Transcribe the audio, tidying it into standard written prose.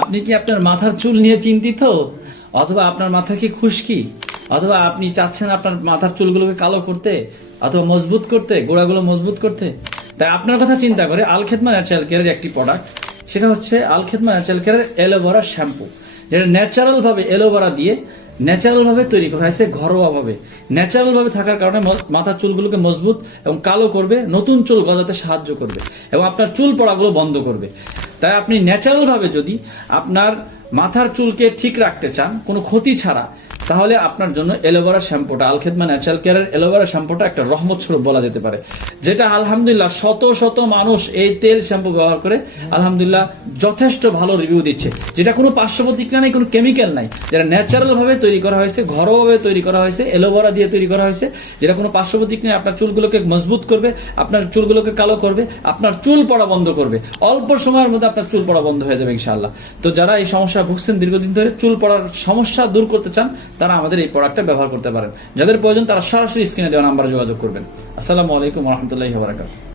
আপনি কি আপনার মাথার চুল নিয়ে চিন্তিত, অথবা আপনার মাথা কি খুশকি, অথবা আপনি চাচ্ছেন আপনার মাথার চুলগুলোকে কালো করতে অথবা মজবুত করতে, গোড়াগুলো মজবুত করতে? তাই আপনার কথা চিন্তা করে আলখেদমা ন্যাচারাল কেয়ারের একটি প্রোডাক্ট, সেটা হচ্ছে আলখেদমা ন্যাচারাল কেয়ারের অ্যালোভেরা শ্যাম্পু, যেটা ন্যাচারাল ভাবে অ্যালোভেরা দিয়ে ন্যাচারাল ভাবে তৈরি করা হয়েছে, ঘরোয়া ভাবে। ন্যাচারাল ভাবে থাকার কারণে মাথার চুলগুলোকে মজবুত এবং কালো করবে, নতুন চুল গজাতে সাহায্য করবে এবং আপনার চুল পড়াগুলো বন্ধ করবে। তাই আপনি ন্যাচারাল ভাবে যদি আপনার মাথার চুলকে ঠিক রাখতে চান কোনো ক্ষতি ছাড়া, তাহলে আপনার জন্য অ্যালোভেরা শ্যাম্পুটা, আলখেদমা ন্যাচারাল কেয়ারের অ্যালোভেরা শ্যাম্পুটা একটা রহমত স্বরূপ বলা যেতে পারে। যেটা আলহামদুলিল্লাহ শত শত মানুষ এই তেল শ্যাম্পু ব্যবহার করে আলহামদুলিল্লাহ যথেষ্ট ভালো রিভিউ দিচ্ছে। যেটা কোনো পার্শ্ব প্রতিক্রিয়া নেই, কোনো কেমিক্যাল নাই, যেটা ন্যাচারাল ভাবে তৈরি করা হয়েছে, ঘরোয়াভাবে তৈরি করা হয়েছে, অ্যালোভেরা দিয়ে তৈরি করা হয়েছে, যেটা কোনো পার্শ্ব প্রতিক্রিয়া আপনার চুলগুলোকে মজবুত করবে, আপনার চুলগুলোকে কালো করবে, আপনার চুল পড়া বন্ধ করবে। অল্প সময়ের মধ্যে আপনার চুল পড়া বন্ধ হয়ে যাবে ইনশাআল্লাহ। তো যারা এই সমস্যা ভুগছেন দীর্ঘদিন ধরে, চুল পড়ার সমস্যা দূর করতে চান, তারা আমাদের এই প্রোডাক্টটা ব্যবহার করতে পারেন। যাদের প্রয়োজন তারা সরাসরি স্ক্রিনে দেওয়া নাম্বারে যোগাযোগ করবেন। আসসালামু আলাইকুম ওয়া রাহমাতুল্লাহি ওয়া বারাকাতুহু।